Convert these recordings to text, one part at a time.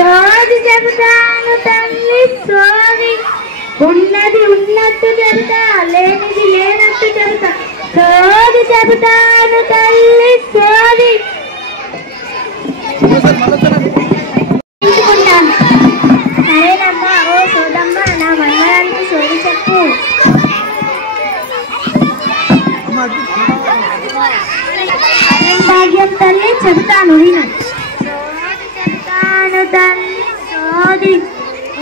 సోది చెబుతాను తల్లి సోది, ఉన్నది ఉన్నట్టు చెబుతా, లేనిది లేనట్టు చెబుతా. సోది చెబుతాను తల్లి సోది. సరేనమ్మా. ఓ సోదమ్మ, నా మనవరానికి సోది చెప్పు. భాగ్యం తల్లి చెబుతాను విను. సోది చెబుతాను తల్లి సోది,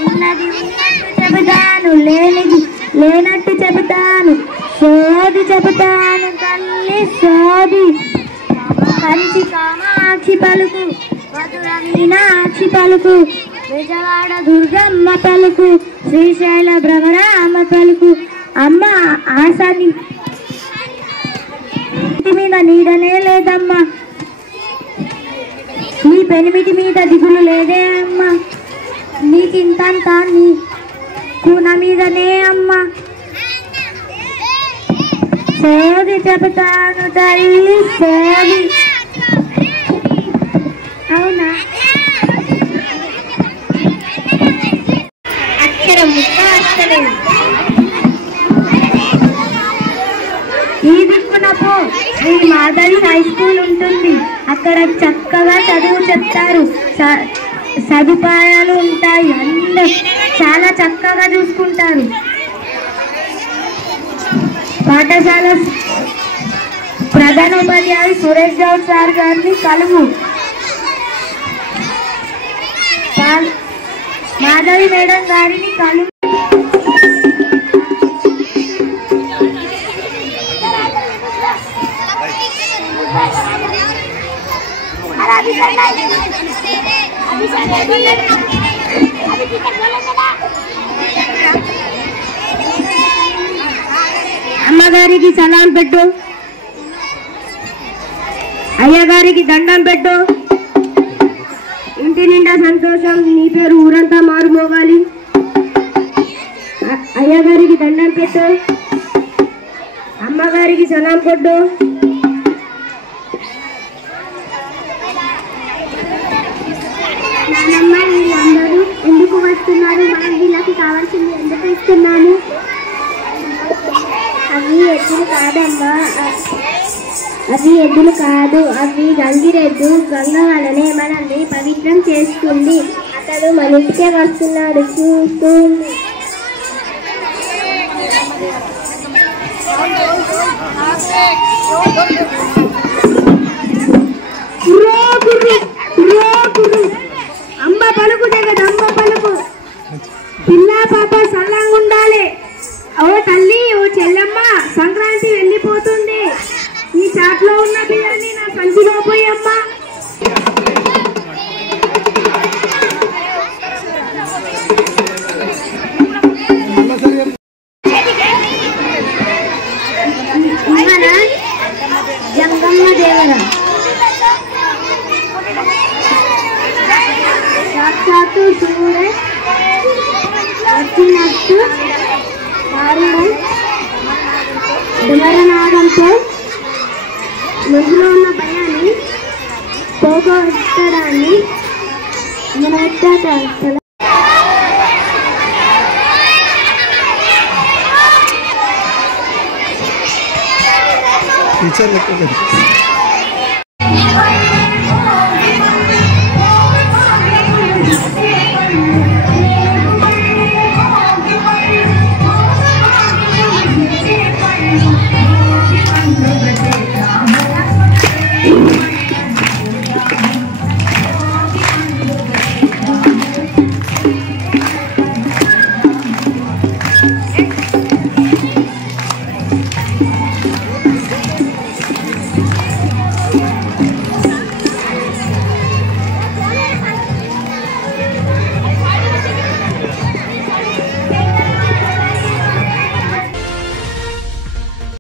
ఉన్నది ఉన్నట్టు చెబుతాను, లేనిది లేనట్టు చెబుతాను. సోది చెబుతాను తల్లి సోది. కంచి కామాక్షి పలుకు, మధుర మీనాక్షి పలుకు, విజయవాడ దుర్గమ్మ పలుకు, శ్రీశైల భ్రమరామ పలుకు. అమ్మ ఆశని మీద నీడనే లేదమ్మా, నీ పెనిమిటి మీద దిగులు లేదే అమ్మా, నీకింతంతా నీ కూన మీదనే అమ్మా. సోది చెబుతాను తల్లి సోది. అవునా? అక్షరం ముక్క అక్షరం. ఈ దిక్కునకు శ్రీ మాధవి హై స్కూల్ ఉంటుంది. అక్కడ చక్కగా చదువు చెప్తారు, సదుపాయాలు ఉంటాయి, అందరూ చాలా చక్కగా చూసుకుంటారు. పాఠశాల ప్రధాన ఉపాధ్యాయులు సురేష్ గౌడ్ సార్ గారిని కలువు. మాధవి మేడం గారిని కలువు. అమ్మగారికి సలాం పెట్టు, అయ్యగారికి దండం పెట్టు. ఇంటి నిండా సంతోషం, నీ పేరు ఊరంతా మారుమోగాలి. అయ్యగారికి దండం పెట్టు, అమ్మగారికి సలాం కొట్టు. నాన్నమ్మ, వీళ్ళందరూ ఎందుకు వస్తున్నారు? మనం వీళ్ళకి కావాల్సింది ఎందుకు ఇస్తున్నాము? అవి ఎద్దులు కాదమ్మా, అవి ఎద్దులు కాదు, అవి గంగిరెద్దు. గంగ వలనే మనల్ని పవిత్రం చేస్తుంది. అతడు మన ఇంటికే వస్తున్నాడు, చూస్తుంది. అమ్మ పలుకు జగదమ్మ పలుకు, పిల్ల పాప సల్లంగా ఉండాలి. ఓ తల్లి, ఓ చెల్లెమ్మ, సంక్రాంతి వెళ్ళిపోతుంది. ఈ చాట్లో ఉన్న బియ్యాన్ని నా సంచిలో పోయమ్మా. జంగమ్మ దేవర సాక్షాత్తు శివుడే వచ్చినట్టు డుమరనాదంతో మనసులో ఉన్న భయాన్ని పోగొట్టడాన్ని మన టీచర్